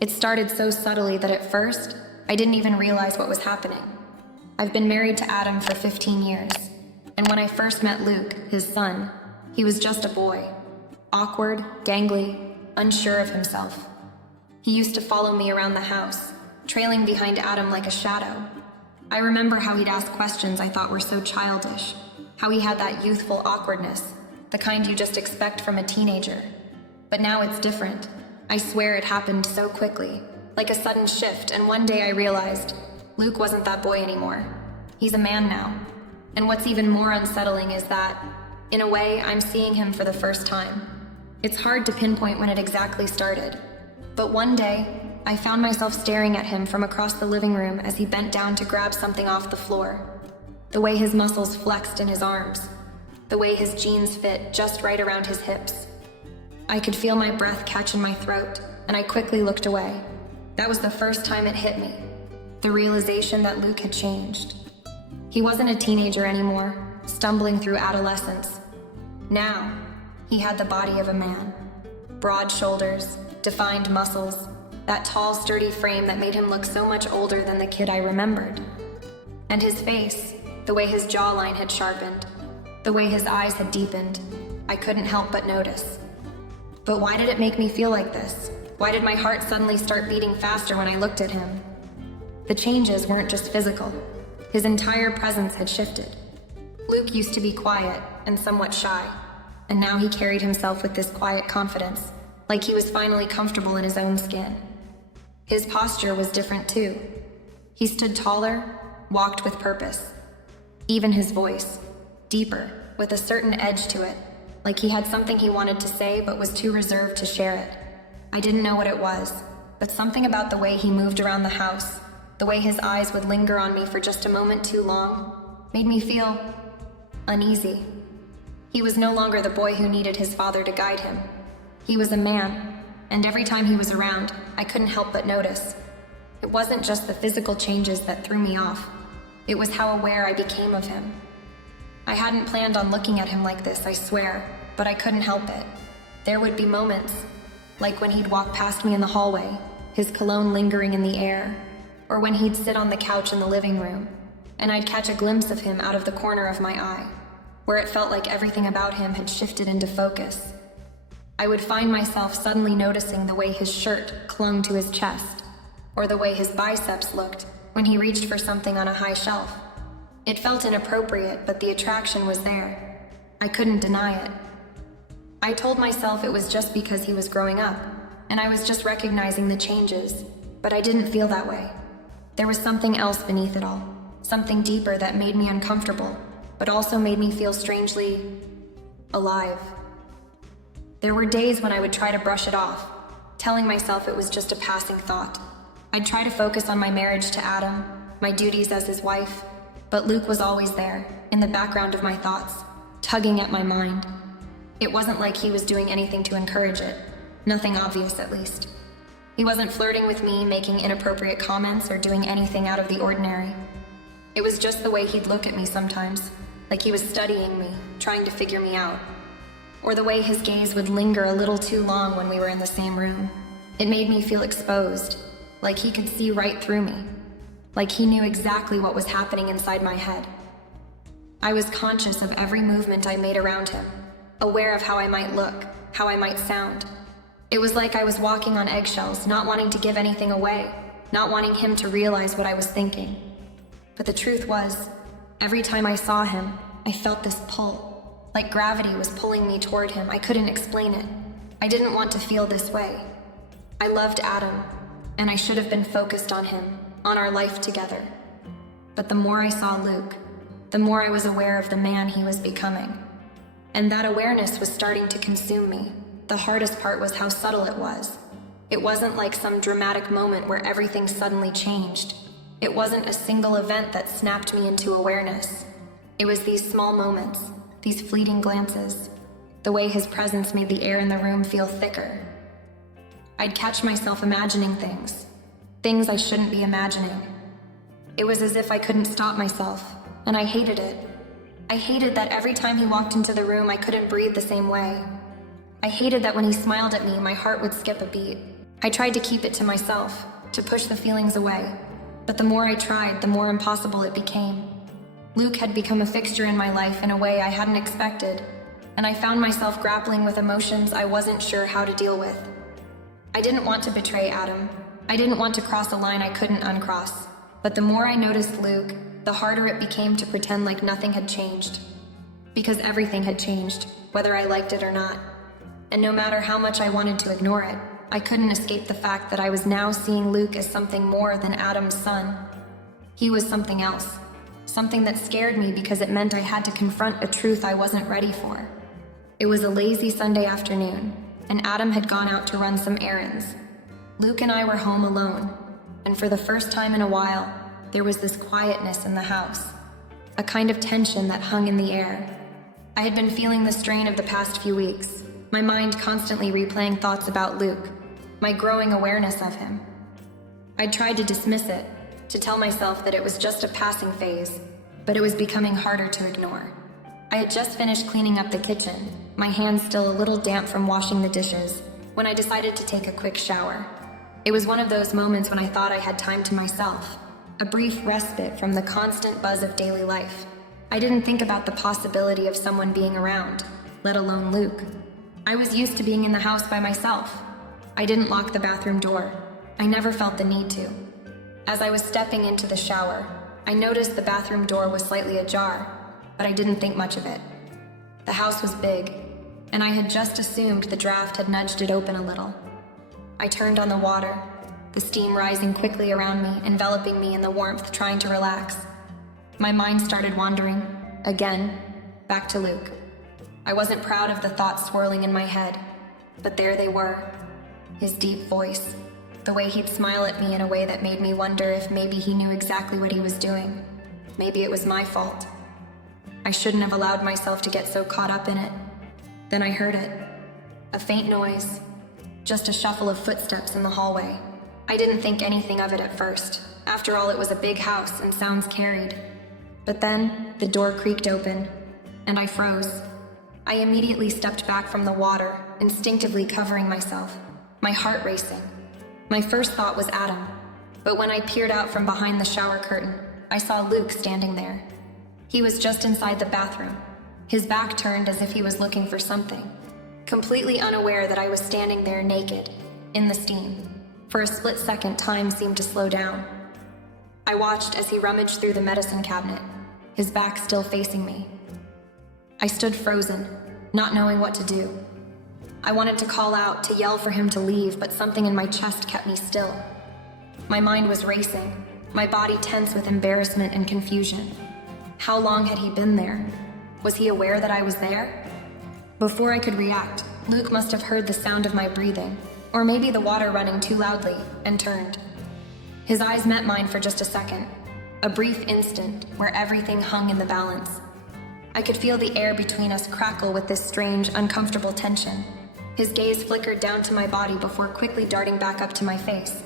It started so subtly that at first, I didn't even realize what was happening. I've been married to Adam for 15 years, and when I first met Luke, his son, he was just a boy. Awkward, gangly, unsure of himself. He used to follow me around the house, trailing behind Adam like a shadow. I remember how he'd ask questions I thought were so childish, how he had that youthful awkwardness, the kind you just expect from a teenager. But now it's different. I swear it happened so quickly, like a sudden shift, and one day I realized Luke wasn't that boy anymore. He's a man now. And what's even more unsettling is that, in a way, I'm seeing him for the first time. It's hard to pinpoint when it exactly started, but one day, I found myself staring at him from across the living room as he bent down to grab something off the floor. The way his muscles flexed in his arms, the way his jeans fit just right around his hips. I could feel my breath catch in my throat, and I quickly looked away. That was the first time it hit me, the realization that Luke had changed. He wasn't a teenager anymore, stumbling through adolescence. Now, he had the body of a man. Broad shoulders, defined muscles, that tall, sturdy frame that made him look so much older than the kid I remembered. And his face, the way his jawline had sharpened, the way his eyes had deepened, I couldn't help but notice. But why did it make me feel like this? Why did my heart suddenly start beating faster when I looked at him? The changes weren't just physical. His entire presence had shifted. Luke used to be quiet and somewhat shy, and now he carried himself with this quiet confidence, like he was finally comfortable in his own skin. His posture was different too. He stood taller, walked with purpose. Even his voice, deeper, with a certain edge to it, like he had something he wanted to say but was too reserved to share it. I didn't know what it was, but something about the way he moved around the house, the way his eyes would linger on me for just a moment too long, made me feel uneasy. He was no longer the boy who needed his father to guide him. He was a man, and every time he was around, I couldn't help but notice. It wasn't just the physical changes that threw me off. It was how aware I became of him. I hadn't planned on looking at him like this, I swear, but I couldn't help it. There would be moments, like when he'd walk past me in the hallway, his cologne lingering in the air, or when he'd sit on the couch in the living room, and I'd catch a glimpse of him out of the corner of my eye, where it felt like everything about him had shifted into focus. I would find myself suddenly noticing the way his shirt clung to his chest, or the way his biceps looked when he reached for something on a high shelf. It felt inappropriate, but the attraction was there. I couldn't deny it. I told myself it was just because he was growing up, and I was just recognizing the changes, but I didn't feel that way. There was something else beneath it all, something deeper that made me uncomfortable, but also made me feel strangely alive. There were days when I would try to brush it off, telling myself it was just a passing thought. I'd try to focus on my marriage to Adam, my duties as his wife, but Luke was always there, in the background of my thoughts, tugging at my mind. It wasn't like he was doing anything to encourage it, nothing obvious at least. He wasn't flirting with me, making inappropriate comments, or doing anything out of the ordinary. It was just the way he'd look at me sometimes, like he was studying me, trying to figure me out. Or the way his gaze would linger a little too long when we were in the same room. It made me feel exposed, like he could see right through me, like he knew exactly what was happening inside my head. I was conscious of every movement I made around him, aware of how I might look, how I might sound. It was like I was walking on eggshells, not wanting to give anything away, not wanting him to realize what I was thinking. But the truth was, every time I saw him, I felt this pull, like gravity was pulling me toward him. I couldn't explain it. I didn't want to feel this way. I loved Adam, and I should have been focused on him, on our life together. But the more I saw Luke, the more I was aware of the man he was becoming. And that awareness was starting to consume me. The hardest part was how subtle it was. It wasn't like some dramatic moment where everything suddenly changed. It wasn't a single event that snapped me into awareness. It was these small moments, these fleeting glances, the way his presence made the air in the room feel thicker. I'd catch myself imagining things I shouldn't be imagining. It was as if I couldn't stop myself, and I hated it. I hated that every time he walked into the room, I couldn't breathe the same way. I hated that when he smiled at me, my heart would skip a beat. I tried to keep it to myself, to push the feelings away, but the more I tried, the more impossible it became. Luke had become a fixture in my life in a way I hadn't expected, and I found myself grappling with emotions I wasn't sure how to deal with. I didn't want to betray Adam. I didn't want to cross a line I couldn't uncross. But the more I noticed Luke, the harder it became to pretend like nothing had changed. Because everything had changed, whether I liked it or not. And no matter how much I wanted to ignore it, I couldn't escape the fact that I was now seeing Luke as something more than Adam's son. He was something else. Something that scared me because it meant I had to confront a truth I wasn't ready for. It was a lazy Sunday afternoon, and Adam had gone out to run some errands. Luke and I were home alone, and for the first time in a while, there was this quietness in the house, a kind of tension that hung in the air. I had been feeling the strain of the past few weeks, my mind constantly replaying thoughts about Luke, my growing awareness of him. I'd tried to dismiss it, to tell myself that it was just a passing phase, but it was becoming harder to ignore. I had just finished cleaning up the kitchen, my hands still a little damp from washing the dishes, when I decided to take a quick shower. It was one of those moments when I thought I had time to myself, a brief respite from the constant buzz of daily life. I didn't think about the possibility of someone being around, let alone Luke. I was used to being in the house by myself. I didn't lock the bathroom door. I never felt the need to. As I was stepping into the shower, I noticed the bathroom door was slightly ajar, but I didn't think much of it. The house was big, and I had just assumed the draft had nudged it open a little. I turned on the water, the steam rising quickly around me, enveloping me in the warmth, trying to relax. My mind started wandering, again, back to Luke. I wasn't proud of the thoughts swirling in my head, but there they were. His deep voice, the way he'd smile at me in a way that made me wonder if maybe he knew exactly what he was doing. Maybe it was my fault. I shouldn't have allowed myself to get so caught up in it. Then I heard it. A faint noise. Just a shuffle of footsteps in the hallway. I didn't think anything of it at first. After all, it was a big house and sounds carried. But then, the door creaked open, and I froze. I immediately stepped back from the water, instinctively covering myself, my heart racing. My first thought was Adam, but when I peered out from behind the shower curtain, I saw Luke standing there. He was just inside the bathroom, his back turned as if he was looking for something, completely unaware that I was standing there naked, in the steam. For a split second, time seemed to slow down. I watched as he rummaged through the medicine cabinet, his back still facing me. I stood frozen, not knowing what to do. I wanted to call out, to yell for him to leave, but something in my chest kept me still. My mind was racing, my body tense with embarrassment and confusion. How long had he been there? Was he aware that I was there? Before I could react, Luke must have heard the sound of my breathing, or maybe the water running too loudly, and turned. His eyes met mine for just a second, a brief instant where everything hung in the balance. I could feel the air between us crackle with this strange, uncomfortable tension. His gaze flickered down to my body before quickly darting back up to my face.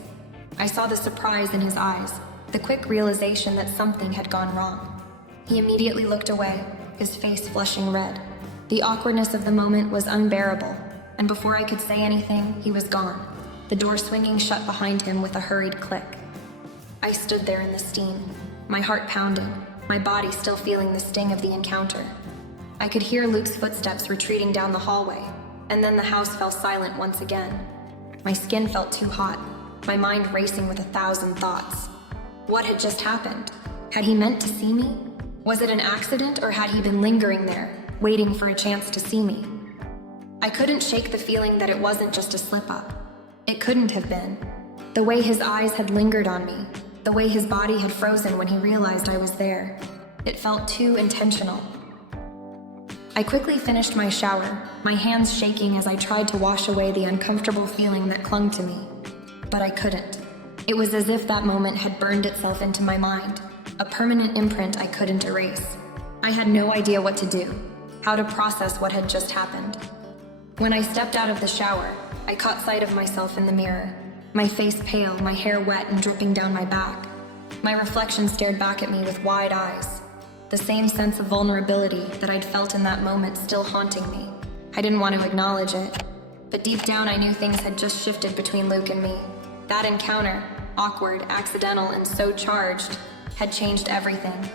I saw the surprise in his eyes, the quick realization that something had gone wrong. He immediately looked away, his face flushing red. The awkwardness of the moment was unbearable, and before I could say anything, he was gone, the door swinging shut behind him with a hurried click. I stood there in the steam, my heart pounding, my body still feeling the sting of the encounter. I could hear Luke's footsteps retreating down the hallway, and then the house fell silent once again. My skin felt too hot, my mind racing with 1,000 thoughts. What had just happened? Had he meant to see me? Was it an accident, or had he been lingering there, waiting for a chance to see me? I couldn't shake the feeling that it wasn't just a slip-up. It couldn't have been. The way his eyes had lingered on me, the way his body had frozen when he realized I was there. It felt too intentional. I quickly finished my shower, my hands shaking as I tried to wash away the uncomfortable feeling that clung to me. But I couldn't. It was as if that moment had burned itself into my mind, a permanent imprint I couldn't erase. I had no idea what to do, how to process what had just happened. When I stepped out of the shower, I caught sight of myself in the mirror, my face pale, my hair wet and dripping down my back. My reflection stared back at me with wide eyes, the same sense of vulnerability that I'd felt in that moment still haunting me. I didn't want to acknowledge it. But deep down, I knew things had just shifted between Luke and me. That encounter, awkward, accidental, and so charged, had changed everything.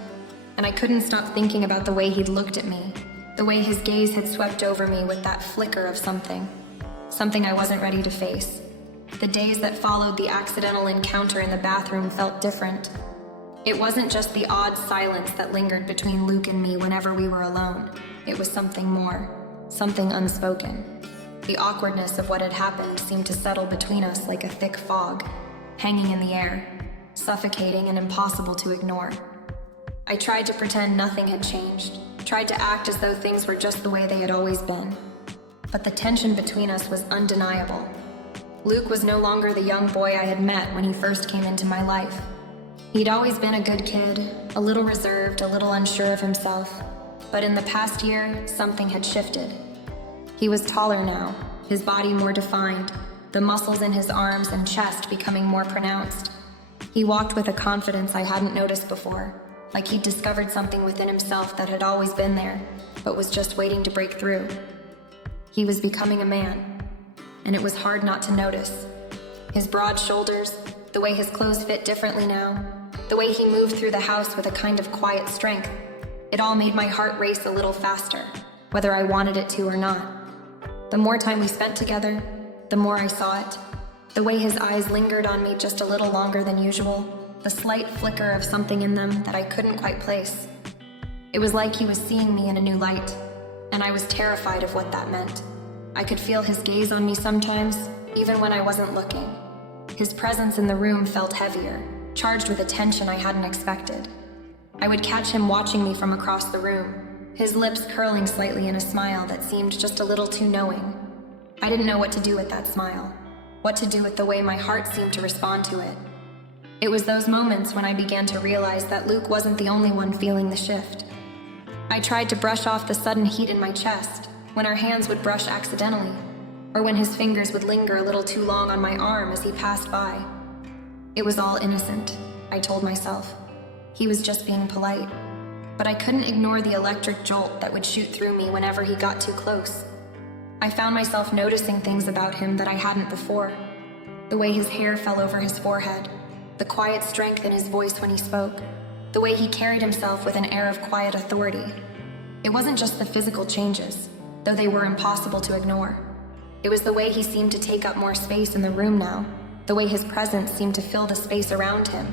And I couldn't stop thinking about the way he'd looked at me, the way his gaze had swept over me with that flicker of something I wasn't ready to face. The days that followed the accidental encounter in the bathroom felt different. It wasn't just the odd silence that lingered between Luke and me whenever we were alone. It was something more, something unspoken. The awkwardness of what had happened seemed to settle between us like a thick fog, hanging in the air, suffocating and impossible to ignore. I tried to pretend nothing had changed, tried to act as though things were just the way they had always been. But the tension between us was undeniable. Luke was no longer the young boy I had met when he first came into my life. He'd always been a good kid, a little reserved, a little unsure of himself. But in the past year, something had shifted. He was taller now, his body more defined, the muscles in his arms and chest becoming more pronounced. He walked with a confidence I hadn't noticed before, like he'd discovered something within himself that had always been there, but was just waiting to break through. He was becoming a man, and it was hard not to notice. His broad shoulders, the way his clothes fit differently now, the way he moved through the house with a kind of quiet strength, it all made my heart race a little faster, whether I wanted it to or not. The more time we spent together, the more I saw it. The way his eyes lingered on me just a little longer than usual, the slight flicker of something in them that I couldn't quite place. It was like he was seeing me in a new light, and I was terrified of what that meant. I could feel his gaze on me sometimes, even when I wasn't looking. His presence in the room felt heavier, charged with a tension I hadn't expected. I would catch him watching me from across the room, his lips curling slightly in a smile that seemed just a little too knowing. I didn't know what to do with that smile, what to do with the way my heart seemed to respond to it. It was those moments when I began to realize that Luke wasn't the only one feeling the shift. I tried to brush off the sudden heat in my chest, when our hands would brush accidentally, or when his fingers would linger a little too long on my arm as he passed by. It was all innocent, I told myself. He was just being polite. But I couldn't ignore the electric jolt that would shoot through me whenever he got too close. I found myself noticing things about him that I hadn't before. The way his hair fell over his forehead, the quiet strength in his voice when he spoke, the way he carried himself with an air of quiet authority. It wasn't just the physical changes, though they were impossible to ignore. It was the way he seemed to take up more space in the room now, the way his presence seemed to fill the space around him.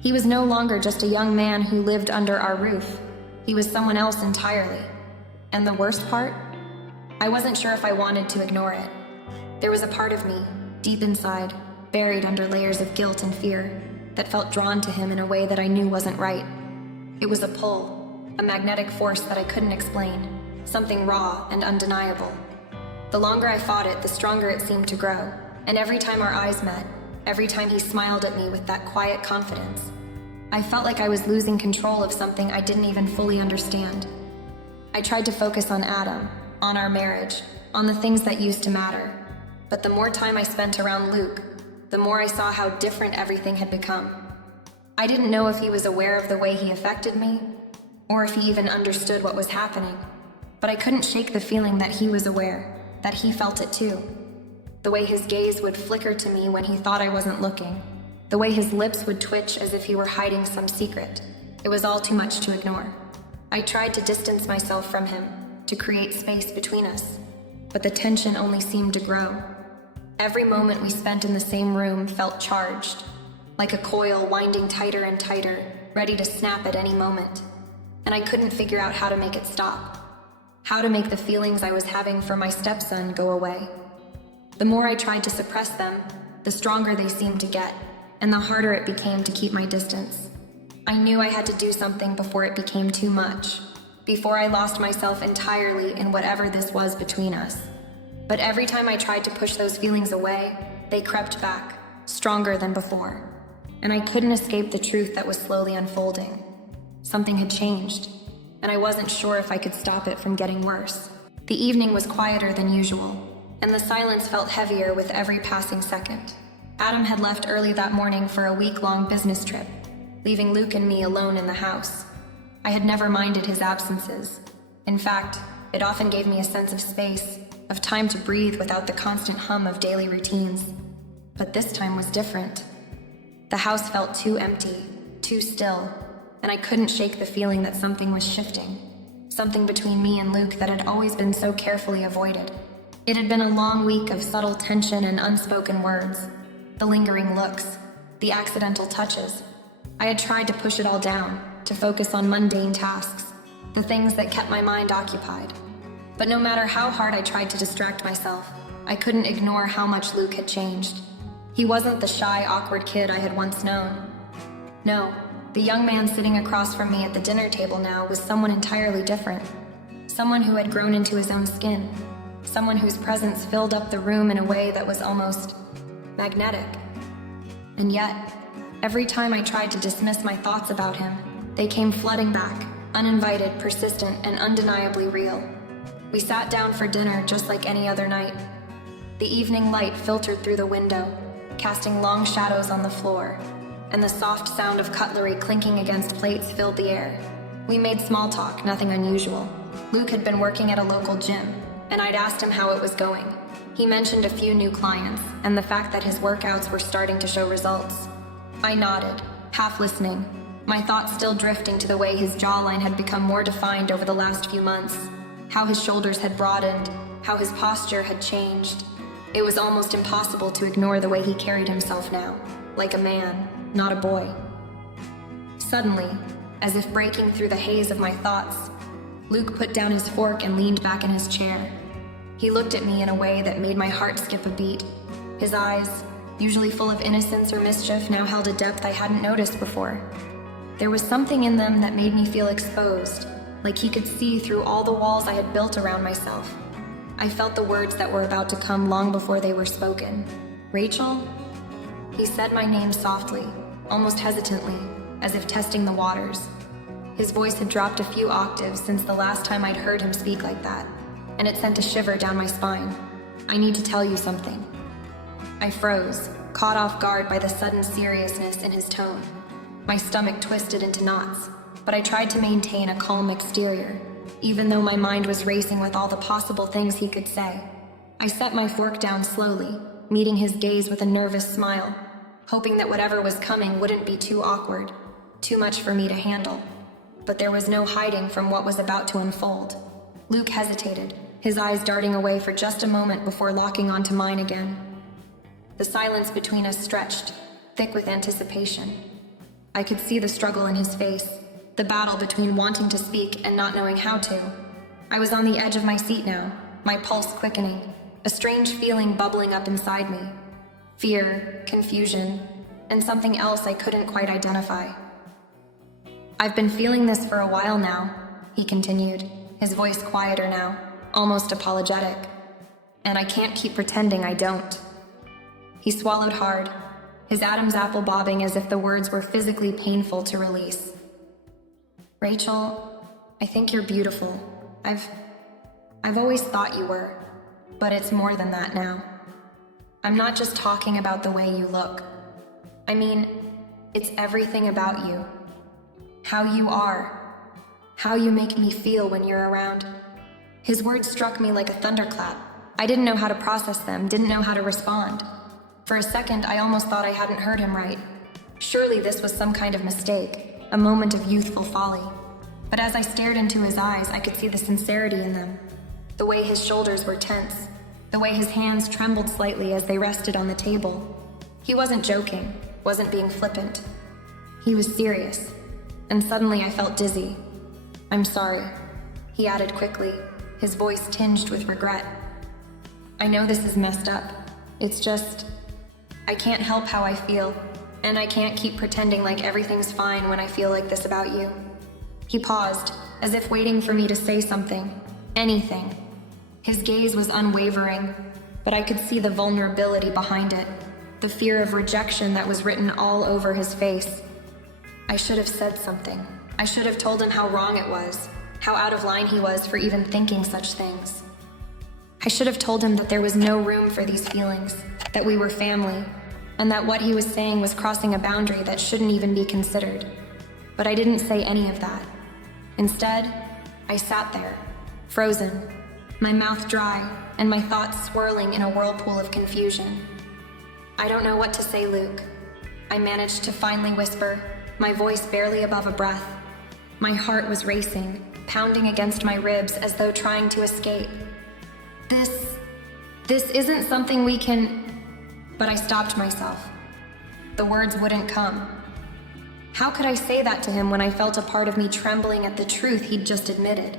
He was no longer just a young man who lived under our roof. He was someone else entirely. And the worst part? I wasn't sure if I wanted to ignore it. There was a part of me, deep inside, buried under layers of guilt and fear, that felt drawn to him in a way that I knew wasn't right. It was a pull, a magnetic force that I couldn't explain, something raw and undeniable. The longer I fought it, the stronger it seemed to grow, and every time our eyes met, every time he smiled at me with that quiet confidence, I felt like I was losing control of something I didn't even fully understand. I tried to focus on Adam, on our marriage, on the things that used to matter. But the more time I spent around Luke, the more I saw how different everything had become. I didn't know if he was aware of the way he affected me, or if he even understood what was happening. But I couldn't shake the feeling that he was aware, that he felt it too. The way his gaze would flicker to me when he thought I wasn't looking. The way his lips would twitch as if he were hiding some secret. It was all too much to ignore. I tried to distance myself from him, to create space between us. But the tension only seemed to grow. Every moment we spent in the same room felt charged, like a coil winding tighter and tighter, ready to snap at any moment. And I couldn't figure out how to make it stop. How to make the feelings I was having for my stepson go away. The more I tried to suppress them, the stronger they seemed to get, and the harder it became to keep my distance. I knew I had to do something before it became too much, before I lost myself entirely in whatever this was between us. But every time I tried to push those feelings away, they crept back, stronger than before. And I couldn't escape the truth that was slowly unfolding. Something had changed, and I wasn't sure if I could stop it from getting worse. The evening was quieter than usual, and the silence felt heavier with every passing second. Adam had left early that morning for a week-long business trip, leaving Luke and me alone in the house. I had never minded his absences. In fact, it often gave me a sense of space, of time to breathe without the constant hum of daily routines. But this time was different. The house felt too empty, too still, and I couldn't shake the feeling that something was shifting. Something between me and Luke that had always been so carefully avoided. It had been a long week of subtle tension and unspoken words. The lingering looks, the accidental touches. I had tried to push it all down, to focus on mundane tasks, the things that kept my mind occupied. But no matter how hard I tried to distract myself, I couldn't ignore how much Luke had changed. He wasn't the shy, awkward kid I had once known. No, the young man sitting across from me at the dinner table now was someone entirely different. Someone who had grown into his own skin. Someone whose presence filled up the room in a way that was almost magnetic. And yet, every time I tried to dismiss my thoughts about him, they came flooding back, uninvited, persistent, and undeniably real. We sat down for dinner just like any other night. The evening light filtered through the window, casting long shadows on the floor, and the soft sound of cutlery clinking against plates filled the air. We made small talk, nothing unusual. Luke had been working at a local gym, and I'd asked him how it was going. He mentioned a few new clients, and the fact that his workouts were starting to show results. I nodded, half listening, my thoughts still drifting to the way his jawline had become more defined over the last few months, how his shoulders had broadened, how his posture had changed. It was almost impossible to ignore the way he carried himself now, like a man, not a boy. Suddenly, as if breaking through the haze of my thoughts, Luke put down his fork and leaned back in his chair. He looked at me in a way that made my heart skip a beat. His eyes, usually full of innocence or mischief, now held a depth I hadn't noticed before. There was something in them that made me feel exposed, like he could see through all the walls I had built around myself. I felt the words that were about to come long before they were spoken. Rachel? He said my name softly, almost hesitantly, as if testing the waters. His voice had dropped a few octaves since the last time I'd heard him speak like that, and it sent a shiver down my spine. I need to tell you something. I froze, caught off guard by the sudden seriousness in his tone. My stomach twisted into knots, but I tried to maintain a calm exterior, even though my mind was racing with all the possible things he could say. I set my fork down slowly, meeting his gaze with a nervous smile, hoping that whatever was coming wouldn't be too awkward, too much for me to handle. But there was no hiding from what was about to unfold. Luke hesitated, his eyes darting away for just a moment before locking onto mine again. The silence between us stretched, thick with anticipation. I could see the struggle in his face, the battle between wanting to speak and not knowing how to. I was on the edge of my seat now, my pulse quickening, a strange feeling bubbling up inside me. Fear, confusion, and something else I couldn't quite identify. I've been feeling this for a while now, he continued, his voice quieter now, almost apologetic. And I can't keep pretending I don't. He swallowed hard, his Adam's apple bobbing as if the words were physically painful to release. Rachel, I think you're beautiful. I've always thought you were, but it's more than that now. I'm not just talking about the way you look. I mean, it's everything about you. How you are. How you make me feel when you're around. His words struck me like a thunderclap. I didn't know how to process them, didn't know how to respond. For a second, I almost thought I hadn't heard him right. Surely this was some kind of mistake, a moment of youthful folly. But as I stared into his eyes, I could see the sincerity in them. The way his shoulders were tense, the way his hands trembled slightly as they rested on the table. He wasn't joking, wasn't being flippant. He was serious, and suddenly I felt dizzy. I'm sorry, he added quickly, his voice tinged with regret. I know this is messed up. It's just, I can't help how I feel, and I can't keep pretending like everything's fine when I feel like this about you. He paused, as if waiting for me to say something, anything. His gaze was unwavering, but I could see the vulnerability behind it, the fear of rejection that was written all over his face. I should have said something. I should have told him how wrong it was, how out of line he was for even thinking such things. I should have told him that there was no room for these feelings, that we were family, and that what he was saying was crossing a boundary that shouldn't even be considered. But I didn't say any of that. Instead, I sat there, frozen, my mouth dry, and my thoughts swirling in a whirlpool of confusion. "I don't know what to say, Luke," I managed to finally whisper, my voice barely above a breath. My heart was racing, pounding against my ribs as though trying to escape. This isn't something we can..." But I stopped myself. The words wouldn't come. How could I say that to him when I felt a part of me trembling at the truth he'd just admitted?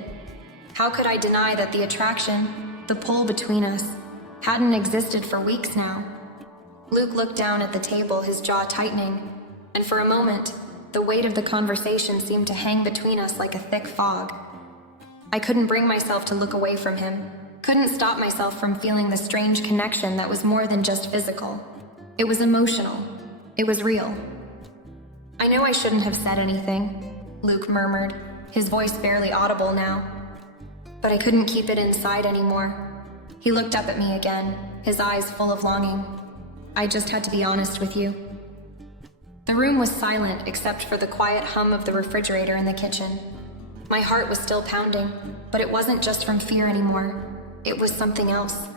How could I deny that the attraction, the pull between us, hadn't existed for weeks now? Luke looked down at the table, his jaw tightening, and for a moment, the weight of the conversation seemed to hang between us like a thick fog. I couldn't bring myself to look away from him, couldn't stop myself from feeling the strange connection that was more than just physical. It was emotional. It was real. "I know I shouldn't have said anything," Luke murmured, his voice barely audible now. But I couldn't keep it inside anymore. He looked up at me again, his eyes full of longing. "I just had to be honest with you." The room was silent except for the quiet hum of the refrigerator in the kitchen. My heart was still pounding, but it wasn't just from fear anymore. It was something else,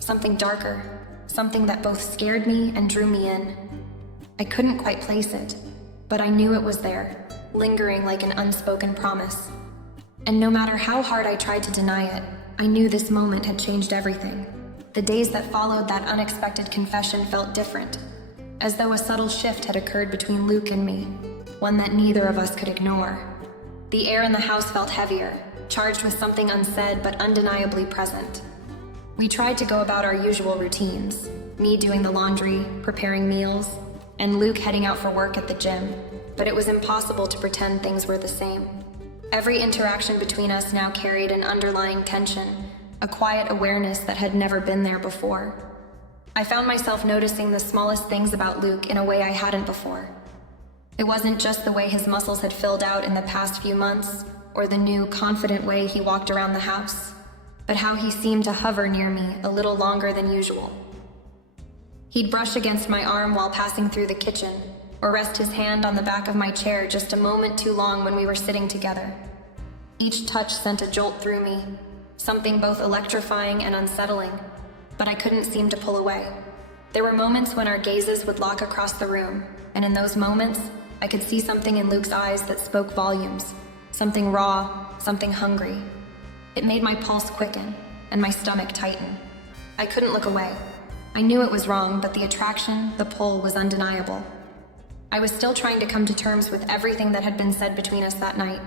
something darker, something that both scared me and drew me in. I couldn't quite place it, but I knew it was there, lingering like an unspoken promise. And no matter how hard I tried to deny it, I knew this moment had changed everything. The days that followed that unexpected confession felt different, as though a subtle shift had occurred between Luke and me, one that neither of us could ignore. The air in the house felt heavier, charged with something unsaid but undeniably present. We tried to go about our usual routines, me doing the laundry, preparing meals, and Luke heading out for work at the gym, but it was impossible to pretend things were the same. Every interaction between us now carried an underlying tension, a quiet awareness that had never been there before. I found myself noticing the smallest things about Luke in a way I hadn't before. It wasn't just the way his muscles had filled out in the past few months, or the new, confident way he walked around the house, but how he seemed to hover near me a little longer than usual. He'd brush against my arm while passing through the kitchen, or rest his hand on the back of my chair just a moment too long when we were sitting together. Each touch sent a jolt through me, something both electrifying and unsettling, but I couldn't seem to pull away. There were moments when our gazes would lock across the room, and in those moments, I could see something in Luke's eyes that spoke volumes, something raw, something hungry. It made my pulse quicken, and my stomach tighten. I couldn't look away. I knew it was wrong, but the attraction, the pull, was undeniable. I was still trying to come to terms with everything that had been said between us that night.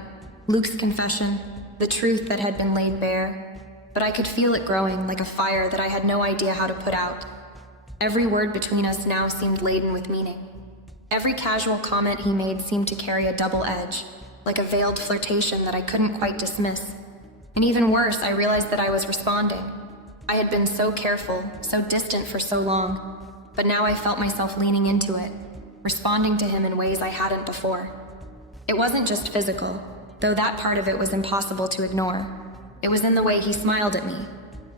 Luke's confession, the truth that had been laid bare, but I could feel it growing like a fire that I had no idea how to put out. Every word between us now seemed laden with meaning. Every casual comment he made seemed to carry a double edge, like a veiled flirtation that I couldn't quite dismiss. And even worse, I realized that I was responding. I had been so careful, so distant for so long, but now I felt myself leaning into it, responding to him in ways I hadn't before. It wasn't just physical, though that part of it was impossible to ignore. It was in the way he smiled at me,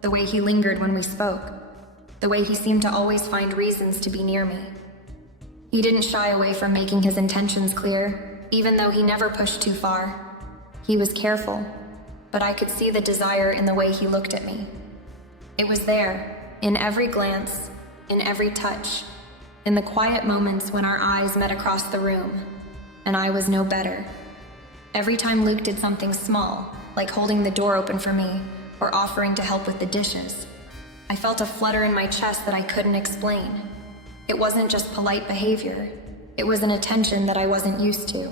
the way he lingered when we spoke, the way he seemed to always find reasons to be near me. He didn't shy away from making his intentions clear, even though he never pushed too far. He was careful, but I could see the desire in the way he looked at me. It was there, in every glance, in every touch, in the quiet moments when our eyes met across the room, and I was no better. Every time Luke did something small, like holding the door open for me or offering to help with the dishes, I felt a flutter in my chest that I couldn't explain. It wasn't just polite behavior. It was an attention that I wasn't used to.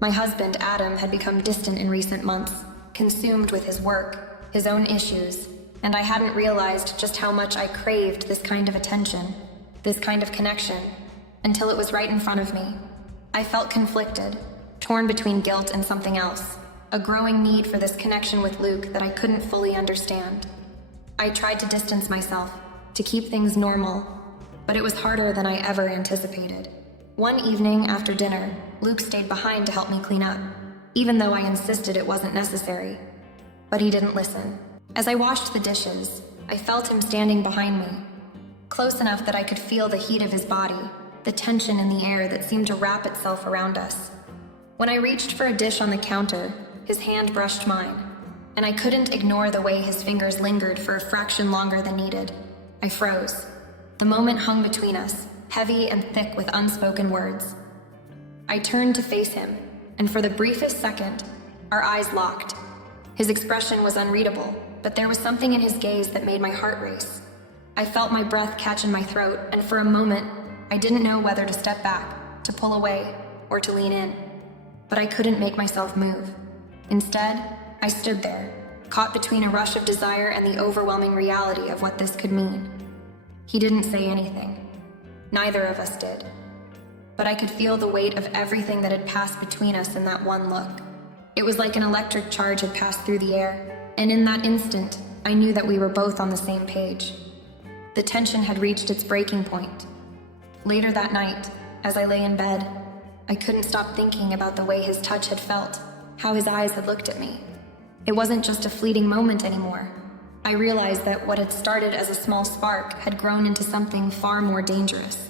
My husband, Adam, had become distant in recent months, consumed with his work, his own issues, and I hadn't realized just how much I craved this kind of attention, this kind of connection, until it was right in front of me. I felt conflicted, torn between guilt and something else, a growing need for this connection with Luke that I couldn't fully understand. I tried to distance myself, to keep things normal, but it was harder than I ever anticipated. One evening after dinner, Luke stayed behind to help me clean up, even though I insisted it wasn't necessary. But he didn't listen. As I washed the dishes, I felt him standing behind me, close enough that I could feel the heat of his body, the tension in the air that seemed to wrap itself around us. When I reached for a dish on the counter, his hand brushed mine. and I couldn't ignore the way his fingers lingered for a fraction longer than needed. I froze. The moment hung between us, heavy and thick with unspoken words. I turned to face him, and for the briefest second, our eyes locked. His expression was unreadable, but there was something in his gaze that made my heart race. I felt my breath catch in my throat, and for a moment, I didn't know whether to step back, to pull away, or to lean in. But I couldn't make myself move. Instead, I stood there, caught between a rush of desire and the overwhelming reality of what this could mean. He didn't say anything. Neither of us did. But I could feel the weight of everything that had passed between us in that one look. It was like an electric charge had passed through the air, and in that instant, I knew that we were both on the same page. The tension had reached its breaking point. Later that night, as I lay in bed, I couldn't stop thinking about the way his touch had felt, how his eyes had looked at me. It wasn't just a fleeting moment anymore. I realized that what had started as a small spark had grown into something far more dangerous.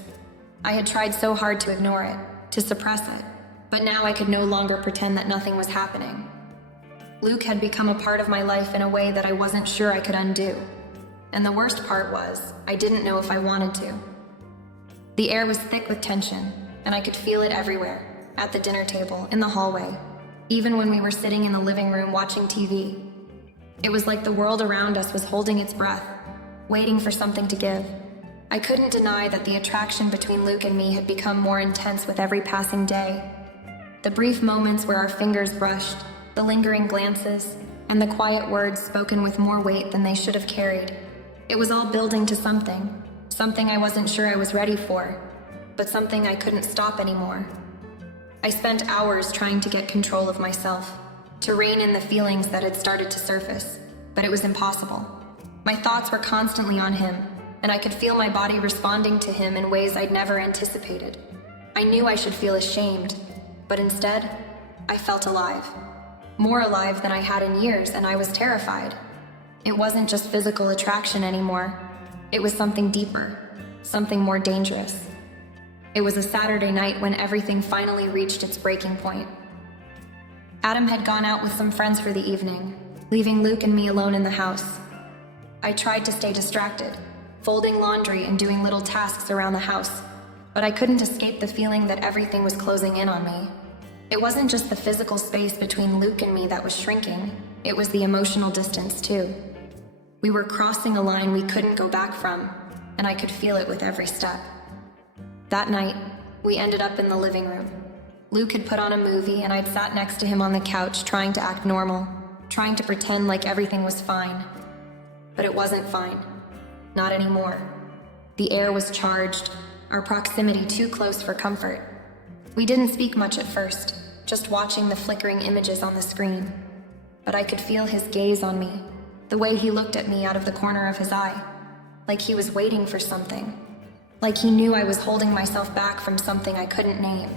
I had tried so hard to ignore it, to suppress it, but now I could no longer pretend that nothing was happening. Luke had become a part of my life in a way that I wasn't sure I could undo. And the worst part was, I didn't know if I wanted to. The air was thick with tension, and I could feel it everywhere, at the dinner table, in the hallway, even when we were sitting in the living room watching TV. It was like the world around us was holding its breath, waiting for something to give. I couldn't deny that the attraction between Luke and me had become more intense with every passing day. The brief moments where our fingers brushed, the lingering glances, and the quiet words spoken with more weight than they should have carried. It was all building to something I wasn't sure I was ready for, but something I couldn't stop anymore. I spent hours trying to get control of myself, to rein in the feelings that had started to surface, but it was impossible. My thoughts were constantly on him, and I could feel my body responding to him in ways I'd never anticipated. I knew I should feel ashamed, but instead, I felt alive. More alive than I had in years, and I was terrified. It wasn't just physical attraction anymore. It was something deeper, something more dangerous. It was a Saturday night when everything finally reached its breaking point. Adam had gone out with some friends for the evening, leaving Luke and me alone in the house. I tried to stay distracted, folding laundry and doing little tasks around the house, but I couldn't escape the feeling that everything was closing in on me. It wasn't just the physical space between Luke and me that was shrinking, it was the emotional distance too. We were crossing a line we couldn't go back from, and I could feel it with every step. That night, we ended up in the living room. Luke had put on a movie, and I'd sat next to him on the couch trying to act normal, trying to pretend like everything was fine. But it wasn't fine. Not anymore. The air was charged, our proximity too close for comfort. We didn't speak much at first, just watching the flickering images on the screen. But I could feel his gaze on me, the way he looked at me out of the corner of his eye, like he was waiting for something. Like he knew I was holding myself back from something I couldn't name.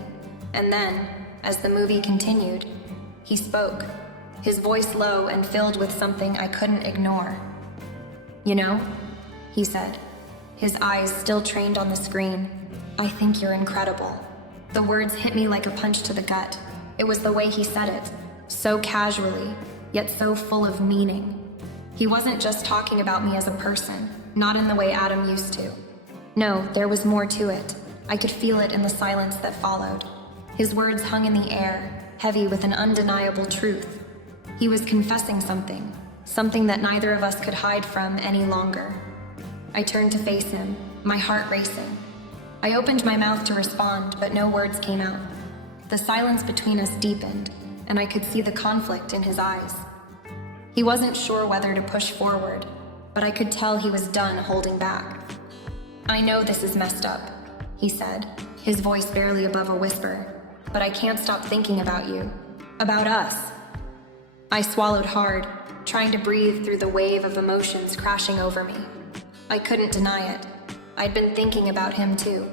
And then, as the movie continued, he spoke, his voice low and filled with something I couldn't ignore. "You know," he said, his eyes still trained on the screen, "I think you're incredible." The words hit me like a punch to the gut. It was the way he said it, so casually, yet so full of meaning. He wasn't just talking about me as a person, not in the way Adam used to. No, there was more to it. I could feel it in the silence that followed. His words hung in the air, heavy with an undeniable truth. He was confessing something that neither of us could hide from any longer. I turned to face him, my heart racing. I opened my mouth to respond, but no words came out. The silence between us deepened, and I could see the conflict in his eyes. He wasn't sure whether to push forward, but I could tell he was done holding back. "I know this is messed up," he said, his voice barely above a whisper, "but I can't stop thinking about you, about us." I swallowed hard, trying to breathe through the wave of emotions crashing over me. I couldn't deny it. I'd been thinking about him too,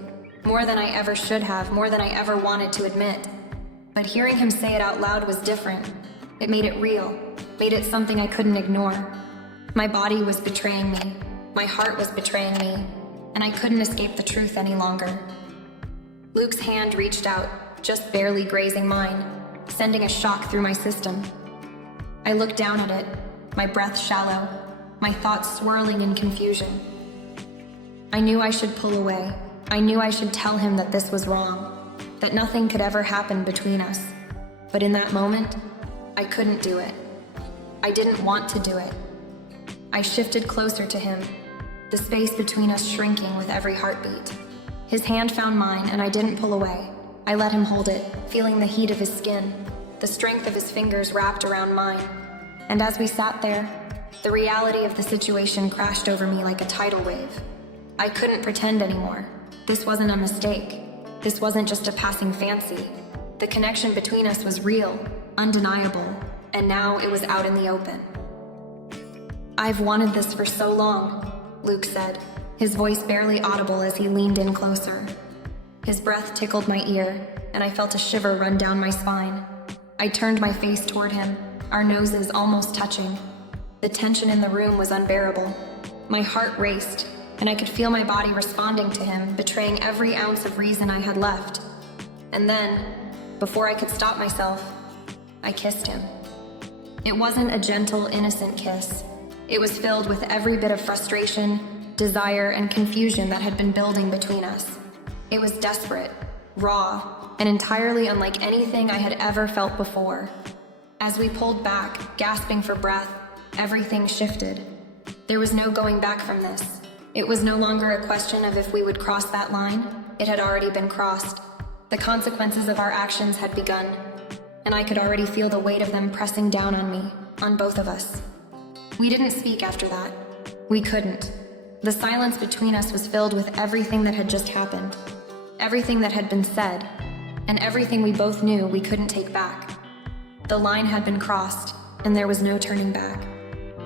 more than I ever should have, more than I ever wanted to admit. But hearing him say it out loud was different. It made it real, made it something I couldn't ignore. My body was betraying me, my heart was betraying me, and I couldn't escape the truth any longer. Luke's hand reached out, just barely grazing mine, sending a shock through my system. I looked down at it, my breath shallow, my thoughts swirling in confusion. I knew I should pull away. I knew I should tell him that this was wrong, that nothing could ever happen between us. But in that moment, I couldn't do it. I didn't want to do it. I shifted closer to him, the space between us shrinking with every heartbeat. His hand found mine, and I didn't pull away. I let him hold it, feeling the heat of his skin, the strength of his fingers wrapped around mine. And as we sat there, the reality of the situation crashed over me like a tidal wave. I couldn't pretend anymore. This wasn't a mistake. This wasn't just a passing fancy. The connection between us was real, undeniable, and now it was out in the open. "I've wanted this for so long," Luke said, his voice barely audible as he leaned in closer. His breath tickled my ear, and I felt a shiver run down my spine. I turned my face toward him, our noses almost touching. The tension in the room was unbearable. My heart raced, and I could feel my body responding to him, betraying every ounce of reason I had left. And then, before I could stop myself, I kissed him. It wasn't a gentle, innocent kiss. It was filled with every bit of frustration, desire, and confusion that had been building between us. It was desperate, raw, and entirely unlike anything I had ever felt before. As we pulled back, gasping for breath, everything shifted. There was no going back from this. It was no longer a question of if we would cross that line. It had already been crossed. The consequences of our actions had begun, and I could already feel the weight of them pressing down on me, on both of us. We didn't speak after that. We couldn't. The silence between us was filled with everything that had just happened, everything that had been said, and everything we both knew we couldn't take back. The line had been crossed, and there was no turning back.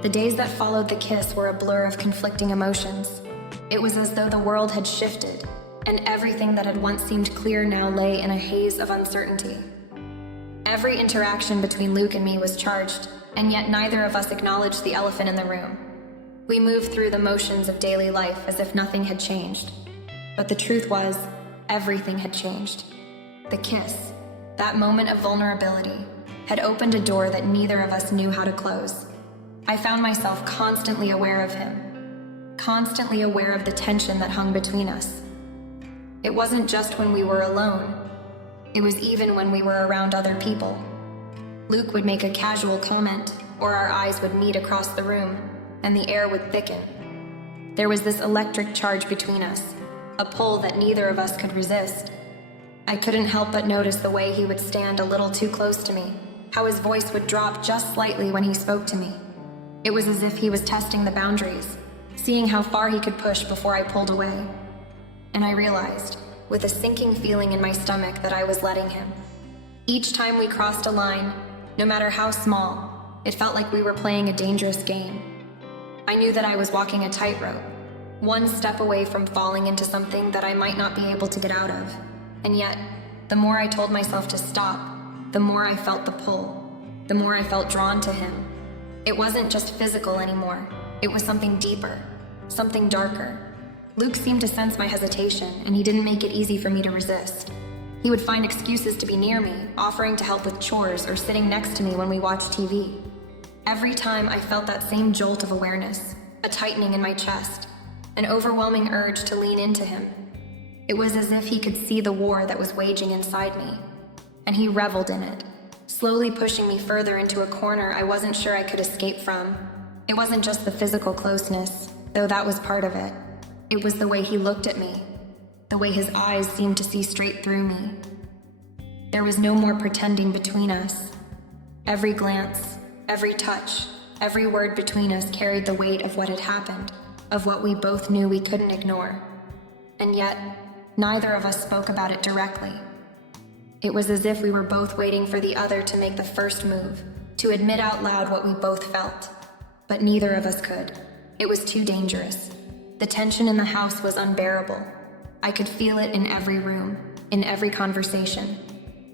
The days that followed the kiss were a blur of conflicting emotions. It was as though the world had shifted, and everything that had once seemed clear now lay in a haze of uncertainty. Every interaction between Luke and me was charged, and yet neither of us acknowledged the elephant in the room. We moved through the motions of daily life as if nothing had changed. But the truth was, everything had changed. The kiss, that moment of vulnerability, had opened a door that neither of us knew how to close. I found myself constantly aware of him, constantly aware of the tension that hung between us. It wasn't just when we were alone. It was even when we were around other people. Luke would make a casual comment, or our eyes would meet across the room, and the air would thicken. There was this electric charge between us, a pull that neither of us could resist. I couldn't help but notice the way he would stand a little too close to me, how his voice would drop just slightly when he spoke to me. It was as if he was testing the boundaries, seeing how far he could push before I pulled away. And I realized, with a sinking feeling in my stomach, that I was letting him. Each time we crossed a line, no matter how small, it felt like we were playing a dangerous game. I knew that I was walking a tightrope, one step away from falling into something that I might not be able to get out of. And yet, the more I told myself to stop, the more I felt the pull, the more I felt drawn to him. It wasn't just physical anymore. It was something deeper, something darker. Luke seemed to sense my hesitation, and he didn't make it easy for me to resist. He would find excuses to be near me, offering to help with chores or sitting next to me when we watched TV. Every time I felt that same jolt of awareness, a tightening in my chest, an overwhelming urge to lean into him. It was as if he could see the war that was waging inside me, and he reveled in it, slowly pushing me further into a corner I wasn't sure I could escape from. It wasn't just the physical closeness, though that was part of it. It was the way he looked at me, the way his eyes seemed to see straight through me. There was no more pretending between us. Every glance, every touch, every word between us carried the weight of what had happened, of what we both knew we couldn't ignore. And yet, neither of us spoke about it directly. It was as if we were both waiting for the other to make the first move, to admit out loud what we both felt. But neither of us could. It was too dangerous. The tension in the house was unbearable. I could feel it in every room, in every conversation.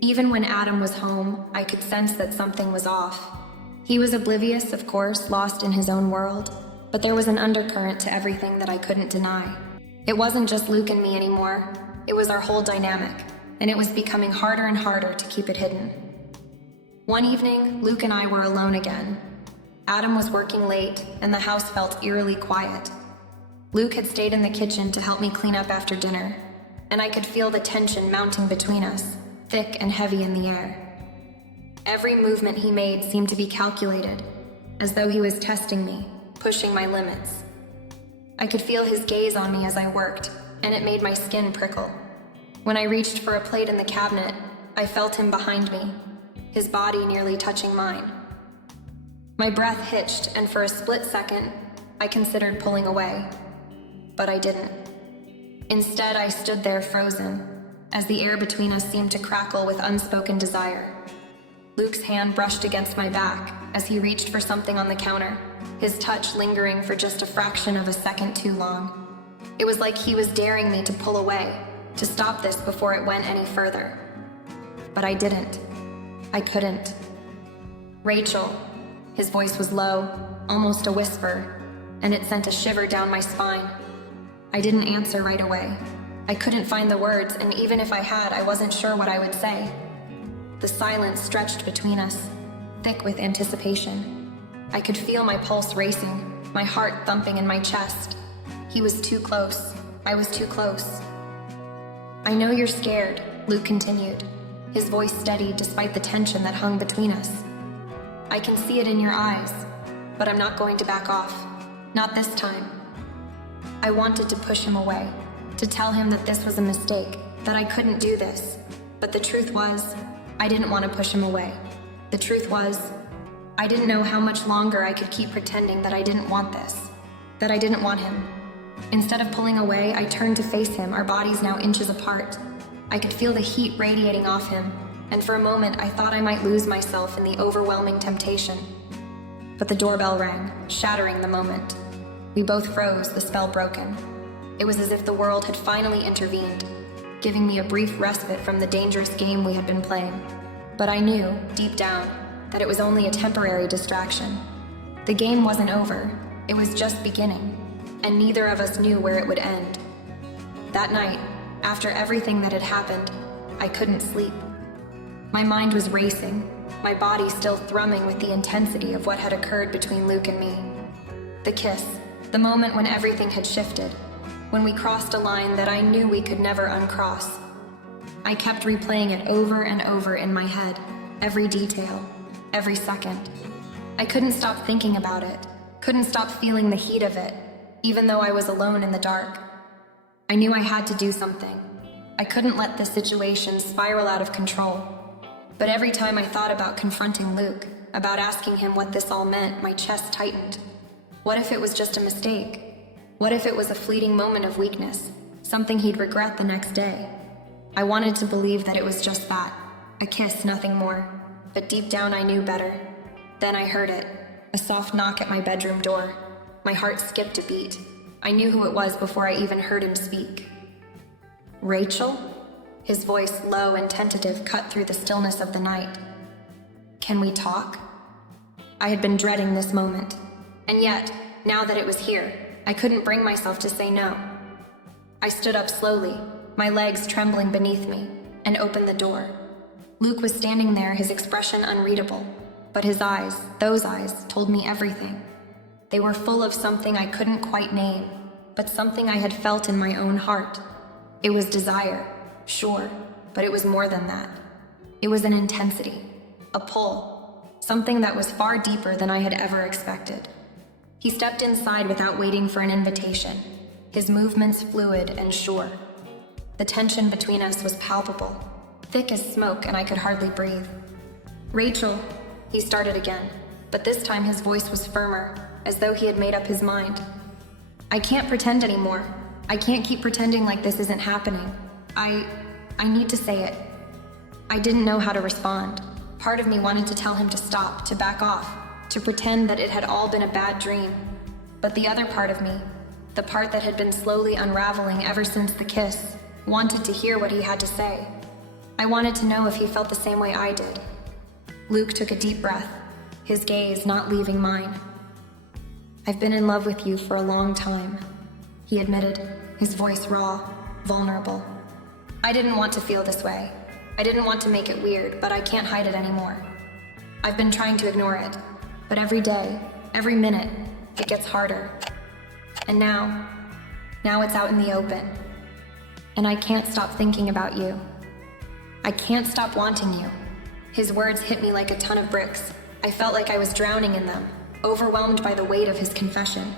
Even when Adam was home, I could sense that something was off. He was oblivious, of course, lost in his own world, but there was an undercurrent to everything that I couldn't deny. It wasn't just Luke and me anymore. It was our whole dynamic, and it was becoming harder and harder to keep it hidden. One evening, Luke and I were alone again. Adam was working late, and the house felt eerily quiet. Luke had stayed in the kitchen to help me clean up after dinner, and I could feel the tension mounting between us, thick and heavy in the air. Every movement he made seemed to be calculated, as though he was testing me, pushing my limits. I could feel his gaze on me as I worked, and it made my skin prickle. When I reached for a plate in the cabinet, I felt him behind me, his body nearly touching mine. My breath hitched, and for a split second, I considered pulling away. But I didn't. Instead, I stood there frozen, as the air between us seemed to crackle with unspoken desire. Luke's hand brushed against my back as he reached for something on the counter, his touch lingering for just a fraction of a second too long. It was like he was daring me to pull away, to stop this before it went any further. But I didn't. I couldn't. Rachel. His voice was low, almost a whisper, and it sent a shiver down my spine. I didn't answer right away. I couldn't find the words, and even if I had, I wasn't sure what I would say. The silence stretched between us, thick with anticipation. I could feel my pulse racing, my heart thumping in my chest. He was too close. I was too close. "I know you're scared," Luke continued, his voice steady despite the tension that hung between us. "I can see it in your eyes, but I'm not going to back off. Not this time." I wanted to push him away, to tell him that this was a mistake, that I couldn't do this. But the truth was, I didn't want to push him away. The truth was, I didn't know how much longer I could keep pretending that I didn't want this, that I didn't want him. Instead of pulling away, I turned to face him, our bodies now inches apart. I could feel the heat radiating off him, and for a moment I thought I might lose myself in the overwhelming temptation. But the doorbell rang, shattering the moment. We both froze, the spell broken. It was as if the world had finally intervened, giving me a brief respite from the dangerous game we had been playing. But I knew, deep down, that it was only a temporary distraction. The game wasn't over, it was just beginning, and neither of us knew where it would end. That night, after everything that had happened, I couldn't sleep. My mind was racing, my body still thrumming with the intensity of what had occurred between Luke and me. The kiss, the moment when everything had shifted, when we crossed a line that I knew we could never uncross. I kept replaying it over and over in my head, every detail, every second. I couldn't stop thinking about it, couldn't stop feeling the heat of it, even though I was alone in the dark. I knew I had to do something. I couldn't let this situation spiral out of control. But every time I thought about confronting Luke, about asking him what this all meant, my chest tightened. What if it was just a mistake? What if it was a fleeting moment of weakness, something he'd regret the next day? I wanted to believe that it was just that, a kiss, nothing more. But deep down I knew better. Then I heard it, a soft knock at my bedroom door. My heart skipped a beat. I knew who it was before I even heard him speak. "Rachel?" His voice, low and tentative, cut through the stillness of the night. "Can we talk?" I had been dreading this moment. And yet, now that it was here, I couldn't bring myself to say no. I stood up slowly, my legs trembling beneath me, and opened the door. Luke was standing there, his expression unreadable, but his eyes, those eyes, told me everything. They were full of something I couldn't quite name, but something I had felt in my own heart. It was desire, sure, but it was more than that. It was an intensity, a pull, something that was far deeper than I had ever expected. He stepped inside without waiting for an invitation, his movements fluid and sure. The tension between us was palpable, thick as smoke, and I could hardly breathe. "Rachel," he started again, but this time his voice was firmer, as though he had made up his mind. "I can't pretend anymore. I can't keep pretending like this isn't happening. I need to say it." I didn't know how to respond. Part of me wanted to tell him to stop, to back off, to pretend that it had all been a bad dream. But the other part of me, the part that had been slowly unraveling ever since the kiss, wanted to hear what he had to say. I wanted to know if he felt the same way I did. Luke took a deep breath, his gaze not leaving mine. "I've been in love with you for a long time," he admitted, his voice raw, vulnerable. I didn't want to feel this way. I didn't want to make it weird, but I can't hide it anymore. I've been trying to ignore it, but every day, Every minute, it gets harder. And now it's out in the open. And I can't stop thinking about you. I can't stop wanting you. His words hit me like a ton of bricks. I felt like I was drowning in them, overwhelmed by the weight of his confession.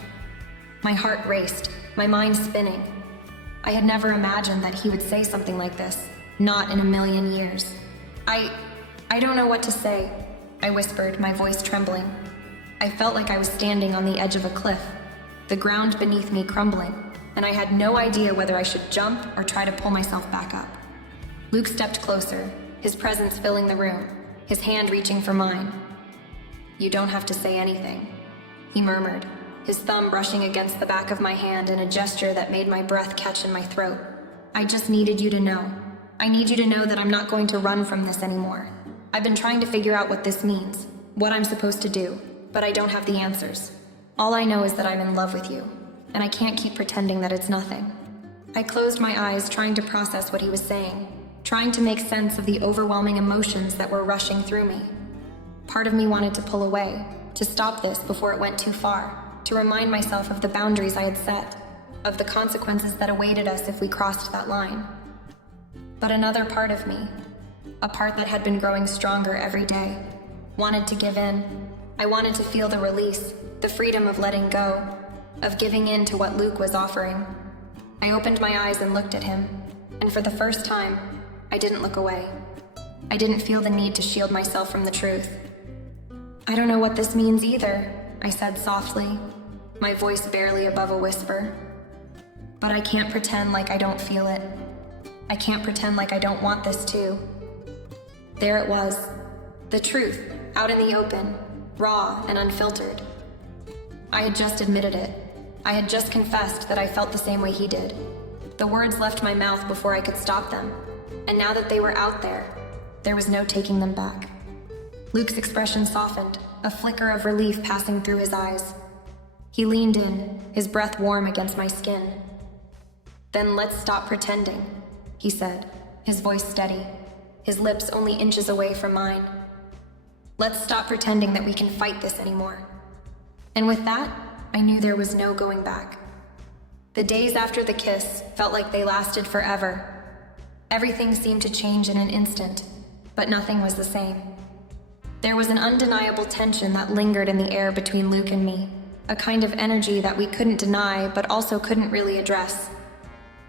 My heart raced, my mind spinning. I had never imagined that he would say something like this, not in a million years. I don't know what to say, I whispered, my voice trembling. I felt like I was standing on the edge of a cliff, the ground beneath me crumbling, and I had no idea whether I should jump or try to pull myself back up. Luke stepped closer, his presence filling the room, his hand reaching for mine. "You don't have to say anything," he murmured, his thumb brushing against the back of my hand in a gesture that made my breath catch in my throat. "I just needed you to know. I need you to know that I'm not going to run from this anymore. I've been trying to figure out what this means, what I'm supposed to do, but I don't have the answers. All I know is that I'm in love with you, and I can't keep pretending that it's nothing." I closed my eyes, trying to process what he was saying, trying to make sense of the overwhelming emotions that were rushing through me. Part of me wanted to pull away, to stop this before it went too far, to remind myself of the boundaries I had set, of the consequences that awaited us if we crossed that line. But another part of me, a part that had been growing stronger every day, wanted to give in. I wanted to feel the release, the freedom of letting go, of giving in to what Luke was offering. I opened my eyes and looked at him, and for the first time, I didn't look away. I didn't feel the need to shield myself from the truth. "I don't know what this means either," I said softly, my voice barely above a whisper. "But I can't pretend like I don't feel it. I can't pretend like I don't want this too." There it was, the truth, out in the open, raw and unfiltered. I had just admitted it. I had just confessed that I felt the same way he did. The words left my mouth before I could stop them, and now that they were out there was no taking them back. Luke's expression softened, a flicker of relief passing through his eyes. He leaned in, his breath warm against my skin. "Then let's stop pretending," he said, his voice steady, his lips only inches away from mine. "Let's stop pretending that we can fight this anymore." And with that, I knew there was no going back. The days after the kiss felt like they lasted forever. Everything seemed to change in an instant, but nothing was the same. There was an undeniable tension that lingered in the air between Luke and me, a kind of energy that we couldn't deny but also couldn't really address.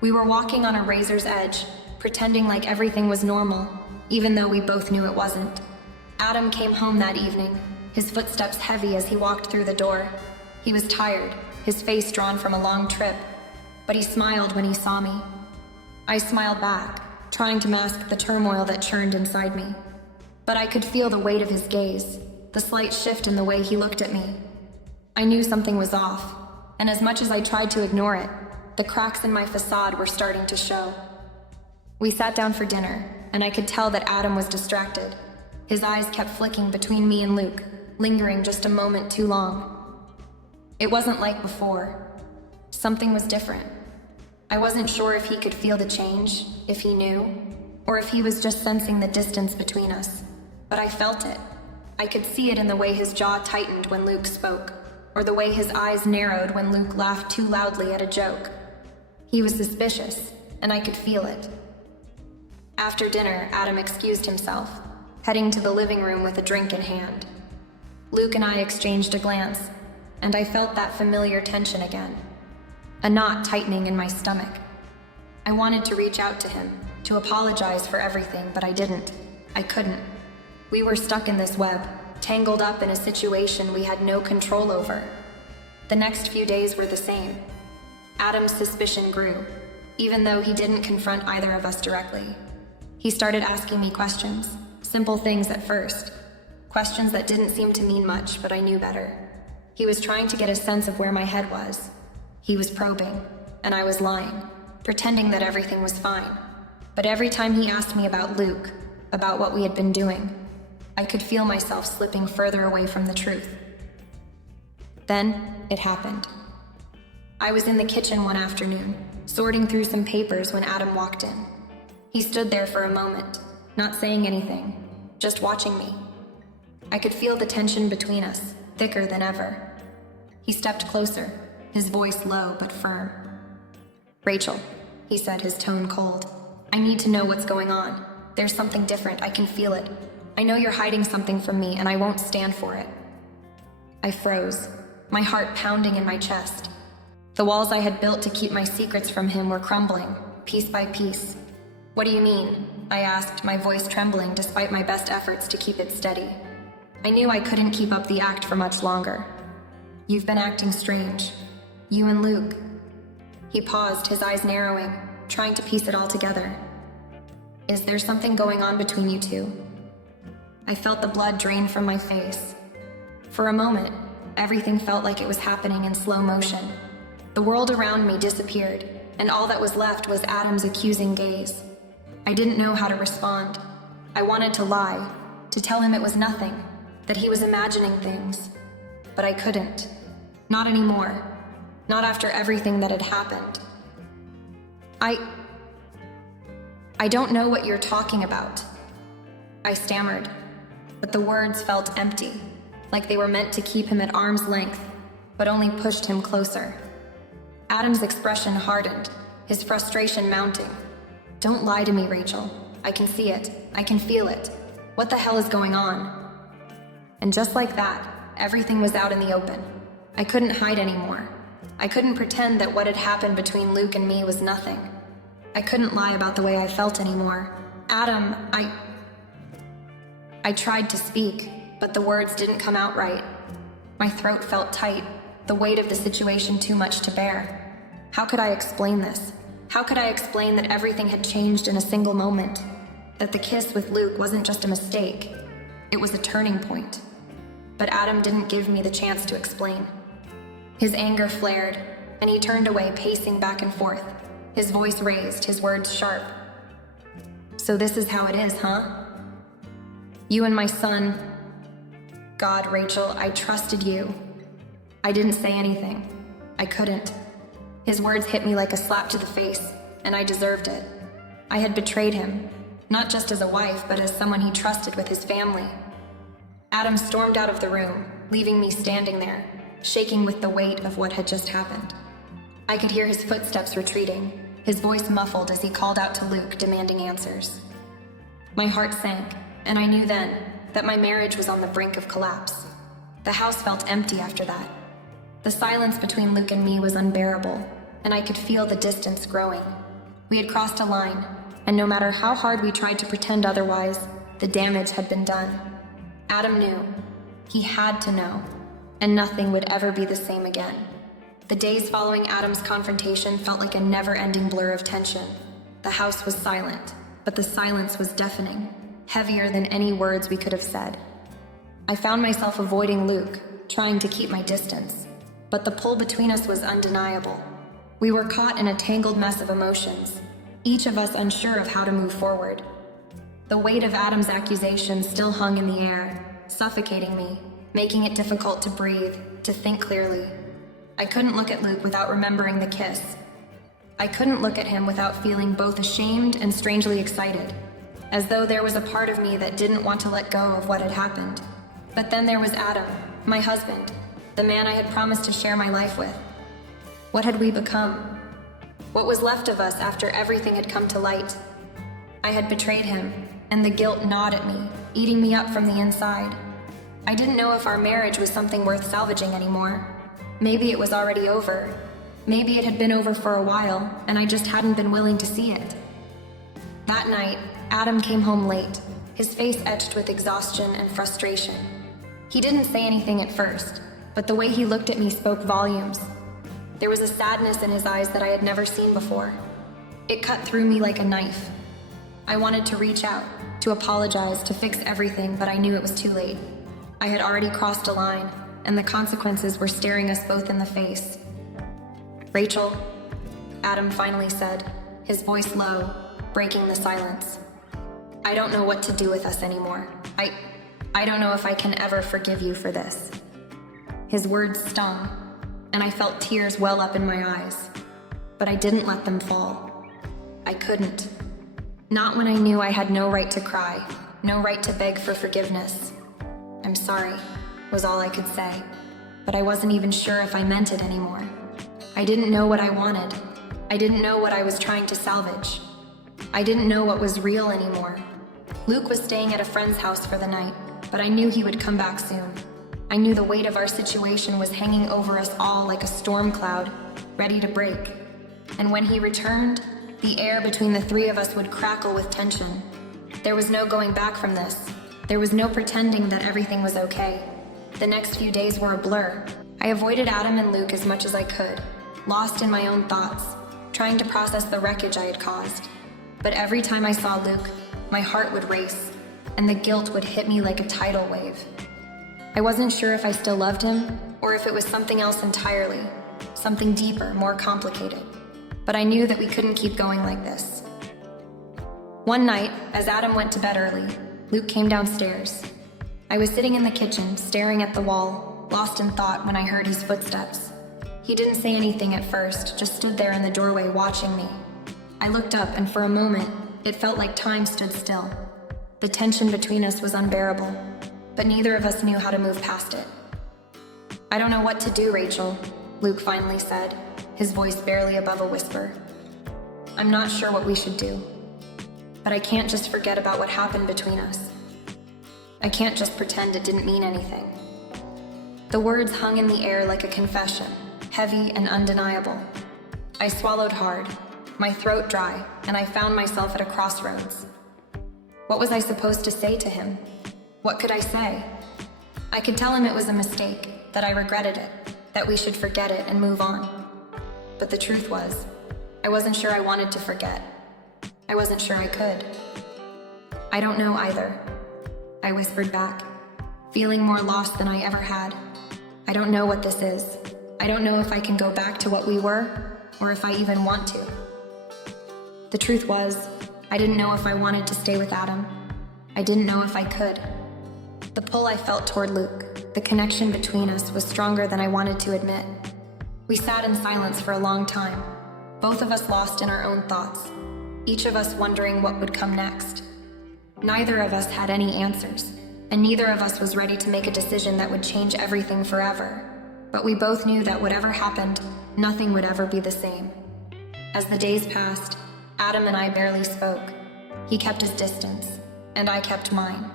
We were walking on a razor's edge, pretending like everything was normal, even though we both knew it wasn't. Adam came home that evening, his footsteps heavy as he walked through the door. He was tired, his face drawn from a long trip, but he smiled when he saw me. I smiled back, trying to mask the turmoil that churned inside me. But I could feel the weight of his gaze, the slight shift in the way he looked at me. I knew something was off, and as much as I tried to ignore it, the cracks in my facade were starting to show. We sat down for dinner, and I could tell that Adam was distracted. His eyes kept flicking between me and Luke, lingering just a moment too long. It wasn't like before. Something was different. I wasn't sure if he could feel the change, if he knew, or if he was just sensing the distance between us. But I felt it. I could see it in the way his jaw tightened when Luke spoke, or the way his eyes narrowed when Luke laughed too loudly at a joke. He was suspicious, and I could feel it. After dinner, Adam excused himself, heading to the living room with a drink in hand. Luke and I exchanged a glance, and I felt that familiar tension again, a knot tightening in my stomach. I wanted to reach out to him, to apologize for everything, but I didn't. I couldn't. We were stuck in this web, tangled up in a situation we had no control over. The next few days were the same. Adam's suspicion grew, even though he didn't confront either of us directly. He started asking me questions, simple things at first, questions that didn't seem to mean much, but I knew better. He was trying to get a sense of where my head was. He was probing, and I was lying, pretending that everything was fine. But every time he asked me about Luke, about what we had been doing, I could feel myself slipping further away from the truth. Then it happened. I was in the kitchen one afternoon, sorting through some papers when Adam walked in. He stood there for a moment, not saying anything, just watching me. I could feel the tension between us, thicker than ever. He stepped closer, his voice low but firm. "Rachel," he said, his tone cold. "I need to know what's going on. There's something different, I can feel it. I know you're hiding something from me, and I won't stand for it." I froze, my heart pounding in my chest. The walls I had built to keep my secrets from him were crumbling, piece by piece. "What do you mean?" I asked, my voice trembling despite my best efforts to keep it steady. I knew I couldn't keep up the act for much longer. "You've been acting strange. You and Luke." He paused, his eyes narrowing, trying to piece it all together. "Is there something going on between you two?" I felt the blood drain from my face. For a moment, everything felt like it was happening in slow motion. The world around me disappeared, and all that was left was Adam's accusing gaze. I didn't know how to respond. I wanted to lie, to tell him it was nothing, that he was imagining things. But I couldn't. Not anymore. Not after everything that had happened. I don't know what you're talking about," I stammered, but the words felt empty, like they were meant to keep him at arm's length, but only pushed him closer. Adam's expression hardened, his frustration mounting. "Don't lie to me, Rachel. I can see it. I can feel it. What the hell is going on?" And just like that, everything was out in the open. I couldn't hide anymore. I couldn't pretend that what had happened between Luke and me was nothing. I couldn't lie about the way I felt anymore. "Adam, I tried to speak, but the words didn't come out right. My throat felt tight, the weight of the situation too much to bear. How could I explain this? How could I explain that everything had changed in a single moment? That the kiss with Luke wasn't just a mistake. It was a turning point. But Adam didn't give me the chance to explain. His anger flared, and he turned away, pacing back and forth, his voice raised, his words sharp. "So this is how it is, huh? You and my son..." "God, Rachel, I trusted you." I didn't say anything. I couldn't. His words hit me like a slap to the face, and I deserved it. I had betrayed him, not just as a wife, but as someone he trusted with his family. Adam stormed out of the room, leaving me standing there, shaking with the weight of what had just happened. I could hear his footsteps retreating, his voice muffled as he called out to Luke, demanding answers. My heart sank, and I knew then that my marriage was on the brink of collapse. The house felt empty after that. The silence between Luke and me was unbearable, and I could feel the distance growing. We had crossed a line, and no matter how hard we tried to pretend otherwise, the damage had been done. Adam knew. He had to know, and nothing would ever be the same again. The days following Adam's confrontation felt like a never-ending blur of tension. The house was silent, but the silence was deafening, heavier than any words we could have said. I found myself avoiding Luke, trying to keep my distance, but the pull between us was undeniable. We were caught in a tangled mess of emotions, each of us unsure of how to move forward. The weight of Adam's accusations still hung in the air, suffocating me, making it difficult to breathe, to think clearly. I couldn't look at Luke without remembering the kiss. I couldn't look at him without feeling both ashamed and strangely excited, as though there was a part of me that didn't want to let go of what had happened. But then there was Adam, my husband, the man I had promised to share my life with. What had we become? What was left of us after everything had come to light? I had betrayed him, and the guilt gnawed at me, eating me up from the inside. I didn't know if our marriage was something worth salvaging anymore. Maybe it was already over. Maybe it had been over for a while, and I just hadn't been willing to see it. That night, Adam came home late, his face etched with exhaustion and frustration. He didn't say anything at first, but the way he looked at me spoke volumes. There was a sadness in his eyes that I had never seen before. It cut through me like a knife. I wanted to reach out, to apologize, to fix everything, but I knew it was too late. I had already crossed a line, and the consequences were staring us both in the face. "Rachel," Adam finally said, his voice low, breaking the silence. "I don't know what to do with us anymore. I don't know if I can ever forgive you for this." His words stung, and I felt tears well up in my eyes. But I didn't let them fall. I couldn't. Not when I knew I had no right to cry, no right to beg for forgiveness. "I'm sorry," was all I could say. but I wasn't even sure if I meant it anymore. I didn't know what I wanted. I didn't know what I was trying to salvage. I didn't know what was real anymore. Luke was staying at a friend's house for the night, but I knew he would come back soon. I knew the weight of our situation was hanging over us all like a storm cloud, ready to break. And when he returned, the air between the three of us would crackle with tension. There was no going back from this. There was no pretending that everything was okay. The next few days were a blur. I avoided Adam and Luke as much as I could, lost in my own thoughts, trying to process the wreckage I had caused. But every time I saw Luke, my heart would race, and the guilt would hit me like a tidal wave. I wasn't sure if I still loved him, or if it was something else entirely, something deeper, more complicated. But I knew that we couldn't keep going like this. One night, as Adam went to bed early, Luke came downstairs. I was sitting in the kitchen, staring at the wall, lost in thought when I heard his footsteps. He didn't say anything at first, just stood there in the doorway watching me. I looked up, and for a moment, it felt like time stood still. The tension between us was unbearable, but neither of us knew how to move past it. "I don't know what to do, Rachel," Luke finally said, his voice barely above a whisper. "I'm not sure what we should do, but I can't just forget about what happened between us. I can't just pretend it didn't mean anything." The words hung in the air like a confession, heavy and undeniable. I swallowed hard, my throat dry, and I found myself at a crossroads. What was I supposed to say to him? What could I say? I could tell him it was a mistake, that I regretted it, that we should forget it and move on. But the truth was, I wasn't sure I wanted to forget. I wasn't sure I could. "I don't know either," I whispered back, feeling more lost than I ever had. "I don't know what this is. I don't know if I can go back to what we were, or if I even want to." The truth was, I didn't know if I wanted to stay with Adam. I didn't know if I could. The pull I felt toward Luke, the connection between us, was stronger than I wanted to admit. We sat in silence for a long time, both of us lost in our own thoughts, each of us wondering what would come next. Neither of us had any answers, and neither of us was ready to make a decision that would change everything forever. But we both knew that whatever happened, nothing would ever be the same. As the days passed, Adam and I barely spoke. He kept his distance, and I kept mine.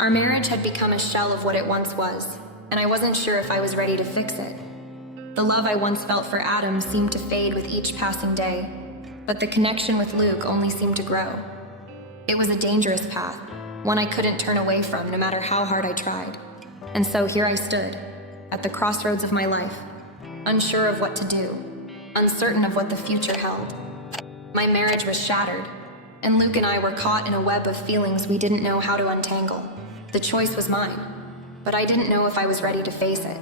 Our marriage had become a shell of what it once was, and I wasn't sure if I was ready to fix it. The love I once felt for Adam seemed to fade with each passing day, but the connection with Luke only seemed to grow. It was a dangerous path, one I couldn't turn away from no matter how hard I tried. And so here I stood, at the crossroads of my life, unsure of what to do, uncertain of what the future held. My marriage was shattered, and Luke and I were caught in a web of feelings we didn't know how to untangle. The choice was mine, but I didn't know if I was ready to face it.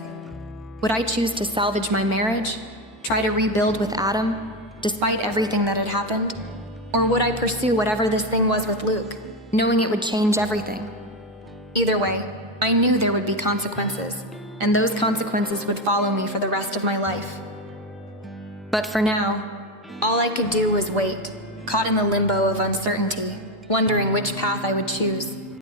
Would I choose to salvage my marriage, try to rebuild with Adam, despite everything that had happened? Or would I pursue whatever this thing was with Luke, knowing it would change everything? Either way, I knew there would be consequences, and those consequences would follow me for the rest of my life. But for now, all I could do was wait, caught in the limbo of uncertainty, wondering which path I would choose.